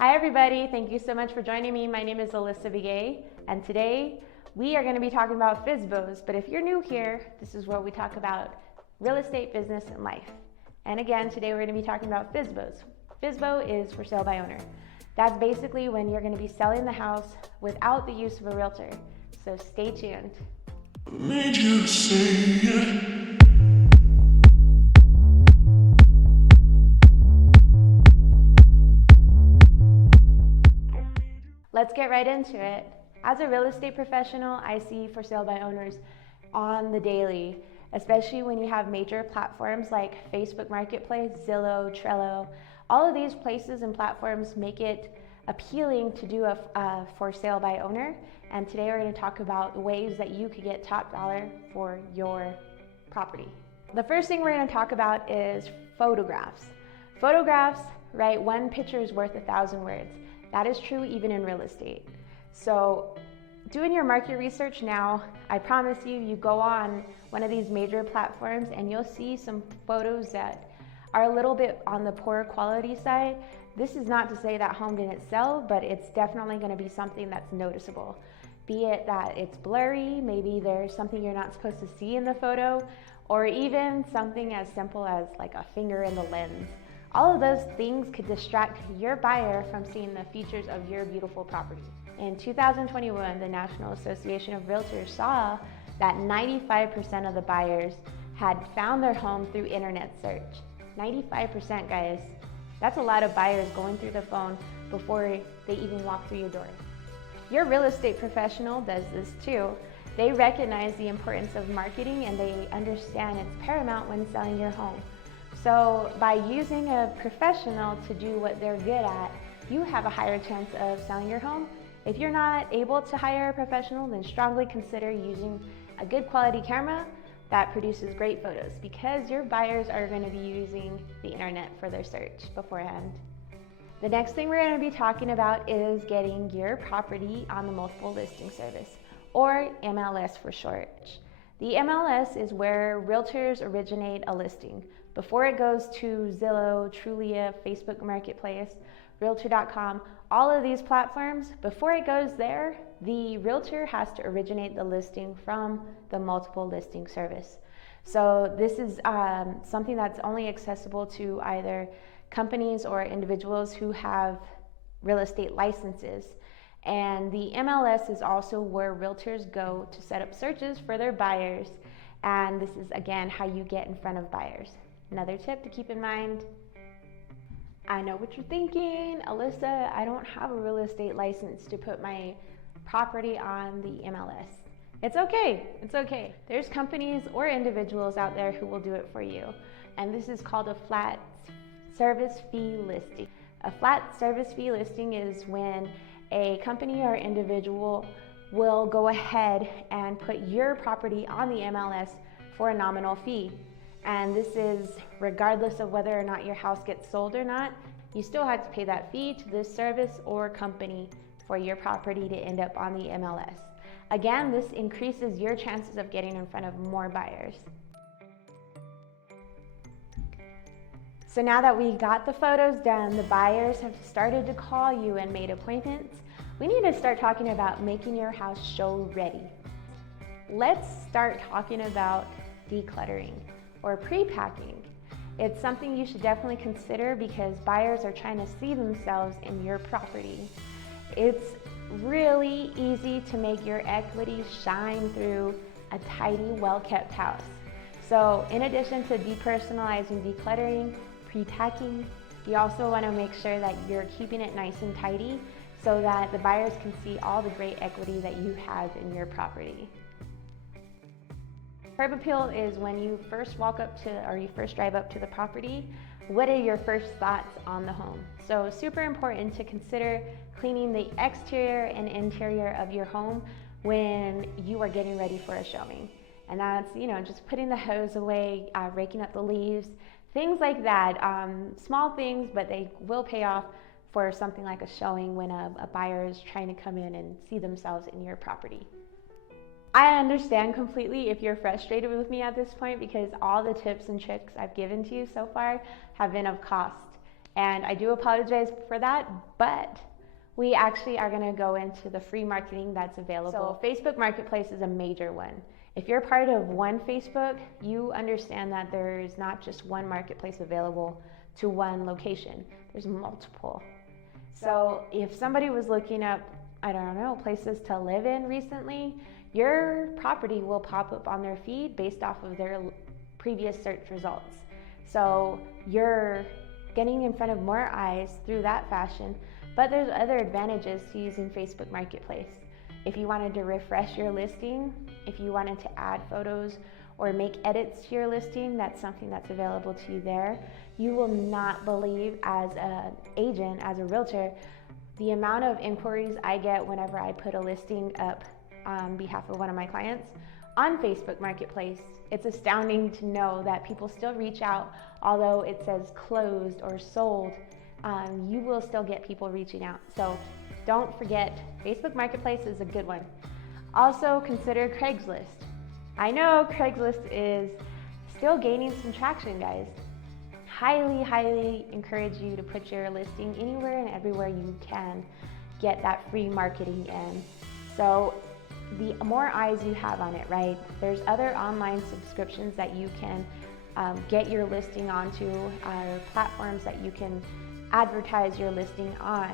Hi everybody, thank you so much for joining me. My name is Alyssa Begay, and today we are going to be talking about FSBOs. But if you're new here, this is where we talk about real estate, business, and life. And again, today we're going to be talking about FSBOs. FSBO is for sale by owner. That's basically when you're going to be selling the house without the use of a realtor. So stay tuned. Made you say it. Let's get right into it. As a real estate professional, I see for sale by owners on the daily, especially when you have major platforms like Facebook Marketplace, Zillow, Trello. All of these places and platforms make it appealing to do a for sale by owner. And today we're going to talk about ways that you could get top dollar for your property. The first thing we're going to talk about is photographs. Photographs, right? One picture is worth 1,000 words. That is true even in real estate. So doing your market research now, I promise you go on one of these major platforms and you'll see some photos that are a little bit on the poor quality side. This is not to say that home didn't sell, but it's definitely going to be something that's noticeable. Be it that it's blurry, maybe there's something you're not supposed to see in the photo, or even something as simple as like a finger in the lens. All of those things could distract your buyer from seeing the features of your beautiful property. In 2021, the National Association of Realtors saw that 95% of the buyers had found their home through internet search. 95%, guys. That's a lot of buyers going through the phone before they even walk through your door. Your real estate professional does this too. They recognize the importance of marketing and they understand it's paramount when selling your home. So by using a professional to do what they're good at, you have a higher chance of selling your home. If you're not able to hire a professional, then strongly consider using a good quality camera that produces great photos, because your buyers are going to be using the internet for their search beforehand. The next thing we're going to be talking about is getting your property on the multiple listing service, or MLS for short. The MLS is where realtors originate a listing. Before it goes to Zillow, Trulia, Facebook Marketplace, realtor.com, all of these platforms, before it goes there, the realtor has to originate the listing from the multiple listing service. So this is something that's only accessible to either companies or individuals who have real estate licenses. And the MLS is also where realtors go to set up searches for their buyers. And this is, again, how you get in front of buyers. Another tip to keep in mind, I know what you're thinking, Alyssa, I don't have a real estate license to put my property on the MLS. It's okay, it's okay. There's companies or individuals out there who will do it for you. And this is called a flat service fee listing. A flat service fee listing is when a company or individual will go ahead and put your property on the MLS for a nominal fee. And this is regardless of whether or not your house gets sold or not, you still have to pay that fee to this service or company for your property to end up on the MLS. Again, this increases your chances of getting in front of more buyers. So now that we got the photos done, the buyers have started to call you and made appointments, we need to start talking about making your house show ready. Let's start talking about decluttering or pre-packing. It's something you should definitely consider because buyers are trying to see themselves in your property. It's really easy to make your equity shine through a tidy, well-kept house. So in addition to depersonalizing, decluttering, pre-packing, you also want to make sure that you're keeping it nice and tidy so that the buyers can see all the great equity that you have in your property. Curb appeal is when you first walk up to, or you first drive up to the property, what are your first thoughts on the home? So super important to consider cleaning the exterior and interior of your home when you are getting ready for a showing. And that's, just putting the hose away, raking up the leaves, things like that. Small things, but they will pay off for something like a showing when a buyer is trying to come in and see themselves in your property. I understand completely if you're frustrated with me at this point because all the tips and tricks I've given to you so far have been of cost. And I do apologize for that, but we actually are going to go into the free marketing that's available. So Facebook Marketplace is a major one. If you're part of one Facebook, you understand that there's not just one marketplace available to one location. There's multiple. So if somebody was looking up, I don't know, places to live in recently, your property will pop up on their feed based off of their previous search results. So you're getting in front of more eyes through that fashion, but there's other advantages to using Facebook Marketplace. If you wanted to refresh your listing, if you wanted to add photos or make edits to your listing, that's something that's available to you there. You will not believe, as an agent, as a realtor, the amount of inquiries I get whenever I put a listing up on behalf of one of my clients on Facebook Marketplace. It's astounding to know that people still reach out, although it says closed or sold. You will still get people reaching out. So don't forget, Facebook Marketplace is a good one. Also consider Craigslist. I know Craigslist is still gaining some traction, guys. Highly, highly encourage you to put your listing anywhere and everywhere you can get that free marketing in. So the more eyes you have on it, right? There's other online subscriptions that you can get your listing onto, platforms that you can advertise your listing on.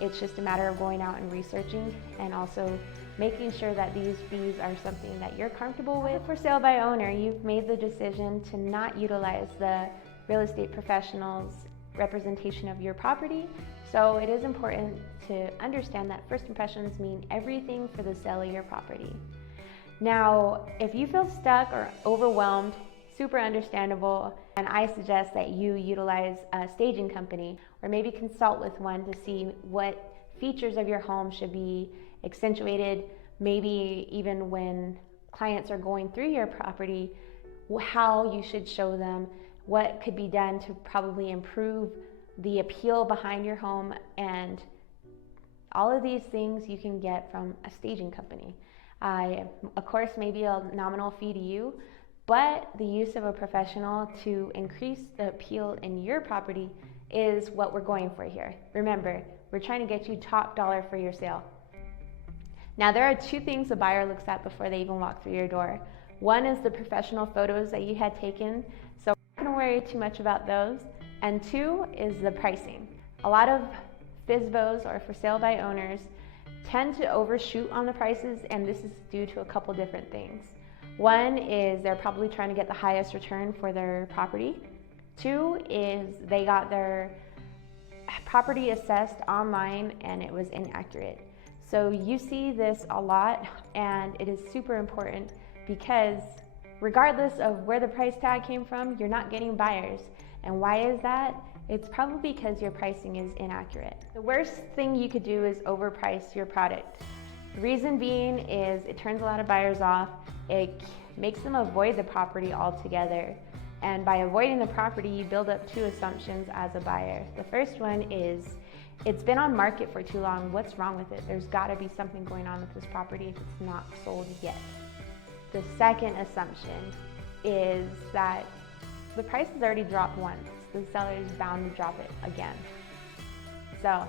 It's just a matter of going out and researching and also making sure that these fees are something that you're comfortable with. For sale by owner, you've made the decision to not utilize the real estate professional's representation of your property. So it is important to understand that first impressions mean everything for the sale of your property. Now, if you feel stuck or overwhelmed, super understandable, and I suggest that you utilize a staging company or maybe consult with one to see what features of your home should be accentuated, maybe even when clients are going through your property, how you should show them, what could be done to probably improve the appeal behind your home, and all of these things you can get from a staging company. Of course, maybe a nominal fee to you, but the use of a professional to increase the appeal in your property is what we're going for here. Remember, we're trying to get you top dollar for your sale. Now, there are two things a buyer looks at before they even walk through your door. One is the professional photos that you had taken, so I'm not going to worry too much about those. And two is the pricing. A lot of FSBOs, or for sale by owners, tend to overshoot on the prices, and this is due to a couple different things. One is they're probably trying to get the highest return for their property. Two is they got their property assessed online and it was inaccurate. So you see this a lot, and it is super important because regardless of where the price tag came from, you're not getting buyers. And why is that? It's probably because your pricing is inaccurate. The worst thing you could do is overprice your product. The reason being is it turns a lot of buyers off. It makes them avoid the property altogether. And by avoiding the property, you build up two assumptions as a buyer. The first one is, it's been on market for too long. What's wrong with it? There's got to be something going on with this property if it's not sold yet. The second assumption is that the price has already dropped once. The seller is bound to drop it again. So,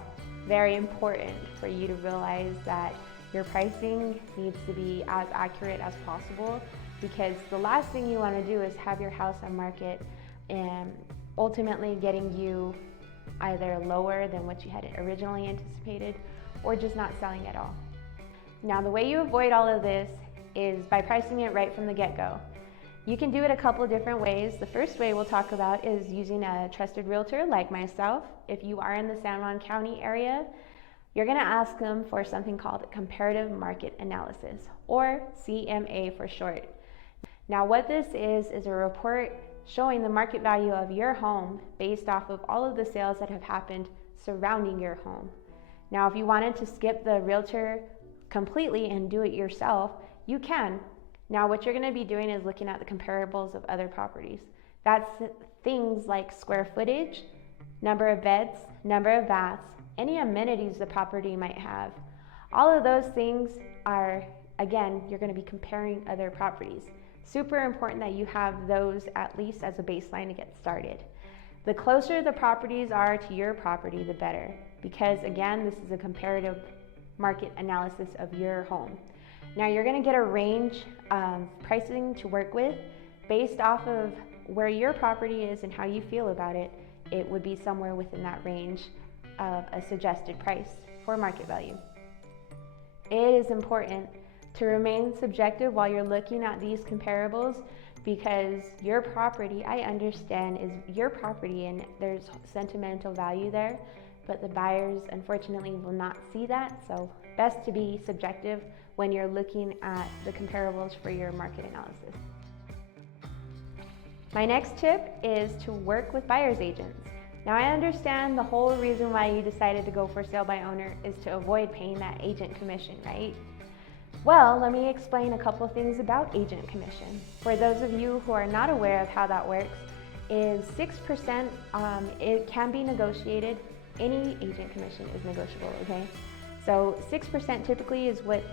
very important for you to realize that your pricing needs to be as accurate as possible, because the last thing you want to do is have your house on market and ultimately getting you either lower than what you had originally anticipated or just not selling at all. Now, the way you avoid all of this is by pricing it right from the get-go. You can do it a couple of different ways. The first way we'll talk about is using a trusted realtor like myself. If you are in the San Juan County area, you're going to ask them for something called comparative market analysis, or CMA for short. Now, what this is a report showing the market value of your home based off of all of the sales that have happened surrounding your home. Now, if you wanted to skip the realtor completely and do it yourself, you can. Now, what you're going to be doing is looking at the comparables of other properties. That's things like square footage, number of beds, number of baths, any amenities the property might have. All of those things are, again, you're going to be comparing other properties. Super important that you have those at least as a baseline to get started. The closer the properties are to your property, the better, because again, this is a comparative market analysis of your home. Now you're gonna get a range of pricing to work with based off of where your property is and how you feel about it. It would be somewhere within that range of a suggested price for market value. It is important to remain subjective while you're looking at these comparables, because your property, I understand, is your property and there's sentimental value there, but the buyers unfortunately will not see that. So best to be subjective when you're looking at the comparables for your market analysis. My next tip is to work with buyer's agents. Now I understand the whole reason why you decided to go for sale by owner is to avoid paying that agent commission, right? Well, let me explain a couple things about agent commission. For those of you who are not aware of how that works, is 6%, it can be negotiated. Any agent commission is negotiable, okay? So 6% typically is what's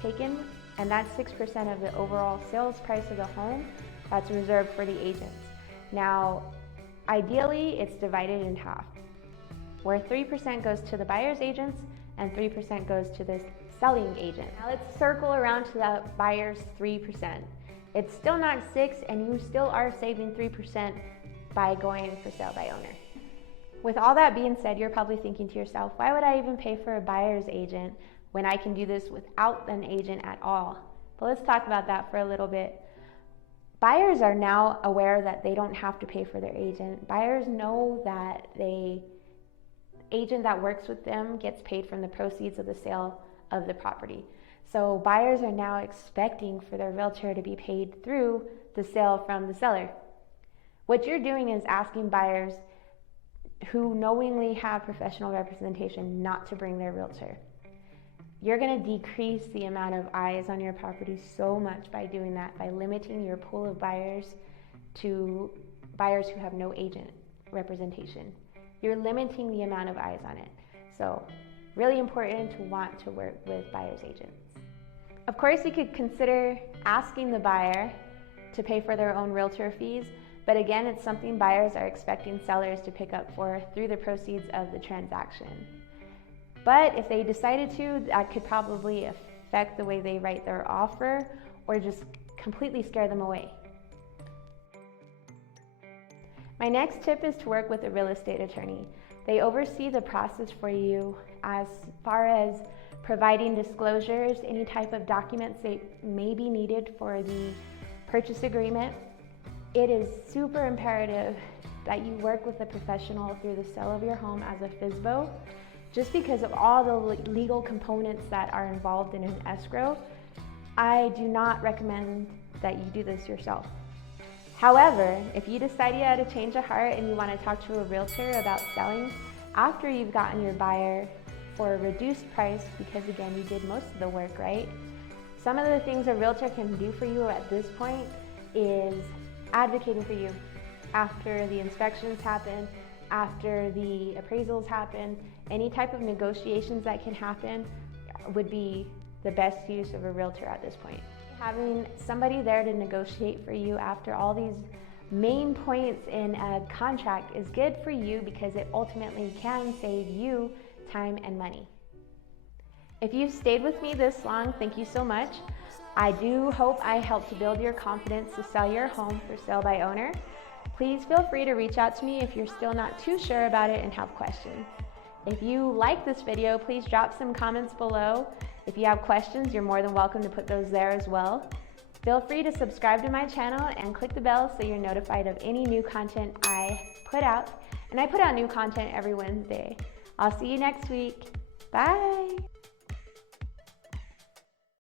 taken, and that's 6% of the overall sales price of the home that's reserved for the agents. Now, ideally, it's divided in half, where 3% goes to the buyer's agents and 3% goes to the selling agent. Now let's circle around to the buyer's 3%. It's still not 6, and you still are saving 3% by going for sale by owner. With all that being said, you're probably thinking to yourself, why would I even pay for a buyer's agent when I can do this without an agent at all? But let's talk about that for a little bit. Buyers are now aware that they don't have to pay for their agent. Buyers know that the agent that works with them gets paid from the proceeds of the sale of the property. So buyers are now expecting for their realtor to be paid through the sale from the seller. What you're doing is asking buyers who knowingly have professional representation not to bring their realtor. You're going to decrease the amount of eyes on your property so much by doing that, by limiting your pool of buyers to buyers who have no agent representation. You're limiting the amount of eyes on it. So really important to want to work with buyer's agents. Of course, you could consider asking the buyer to pay for their own realtor fees, but again, it's something buyers are expecting sellers to pick up for through the proceeds of the transaction. But if they decided to, that could probably affect the way they write their offer or just completely scare them away. My next tip is to work with a real estate attorney. They oversee the process for you as far as providing disclosures, any type of documents that may be needed for the purchase agreement. It is super imperative that you work with a professional through the sale of your home as a FSBO, just because of all the legal components that are involved in an escrow. I do not recommend that you do this yourself. However, if you decide you had a change of heart and you want to talk to a realtor about selling after you've gotten your buyer for a reduced price, because again, you did most of the work, right? Some of the things a realtor can do for you at this point is advocating for you after the inspections happen, after the appraisals happen. Any type of negotiations that can happen would be the best use of a realtor at this point. Having somebody there to negotiate for you after all these main points in a contract is good for you, because it ultimately can save you time and money. If you've stayed with me this long, thank you so much. I do hope I helped to build your confidence to sell your home for sale by owner. Please feel free to reach out to me if you're still not too sure about it and have questions. If you like this video, please drop some comments below. If you have questions, you're more than welcome to put those there as well. Feel free to subscribe to my channel and click the bell so you're notified of any new content I put out. And I put out new content every Wednesday. I'll see you next week. Bye.